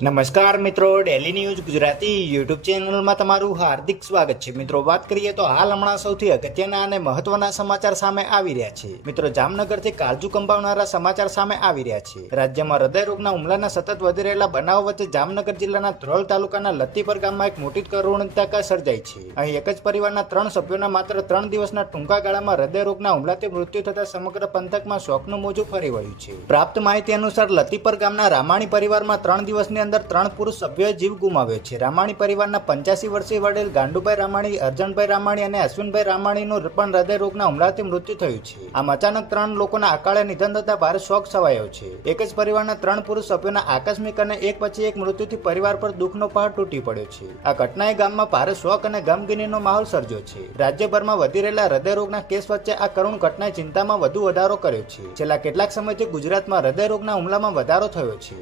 નમસ્કાર મિત્રો, daily news Gujarati YouTube ચેનલમાં તમારું હાર્દિક સ્વાગત છે। મિત્રો, વાત કરીએ તો હાલ હમણાં સૌથી અગત્યના અને મહત્વના સમાચાર સામે આવી રહ્યા છે। મિત્રો, જામનગરથી કાળજુ કંપાવનારા સમાચાર સામે આવી રહ્યા છે। રાજ્યમાં હૃદયરોગના હુમલાના સતત વધી રહેલા બનાવો વચ્ચે જામનગર જિલ્લાના ધ્રોલ તાલુકાના લત્તીપર ગામમાં એક મોટી કરુણતા સર્જાઈ છે। અહીં એક જ પરિવારના 3 સભ્યોના માત્ર 3 દિવસના ટૂંકા ગાળામાં હૃદયરોગના હુમલાથી મૃત્યુ થતા સમગ્ર પંથકમાં શોકનું મોજું ફરી વળ્યું છે। પ્રાપ્ત માહિતી અનુસાર લત્તીપર ગામના રામાણી પરિવારમાં 3 દિવસની અંદર 3 પુરુષ સભ્યોએ જીવ ગુમાવ્યો છે। રામાણી પરિવારના 85 વર્ષીય વડીલ ગાંડુભાઈ રામાણી, અર્જણભાઈ રામાણી અને અશ્વિનભાઈ રામાણીનું પણ હૃદયરોગના હુમલાથી મૃત્યુ થયું છે। આમ અચાનક 3 લોકોના અકાળે નિધન થતા ભારે શોક છવાયો છે। એક જ પરિવારના 3 પુરુષ સભ્યોના આકસ્મિક અને એક પછી એક મૃત્યુથી પરિવાર પર દુઃખનો પહાડ તૂટી પડ્યો છે। આ ઘટનાએ ગામમાં ભારે શોક અને ગમગીનીનો માહોલ સર્જ્યો છે। રાજ્યભરમાં વધી રહેલા હૃદયરોગના કેસ વચ્ચે આ કરુણ ઘટનાએ ચિંતામાં વધુ વધારો કર્યો છે। છેલ્લા કેટલાક સમયથી ગુજરાતમાં હૃદયરોગના હુમલામાં વધારો થયો છે।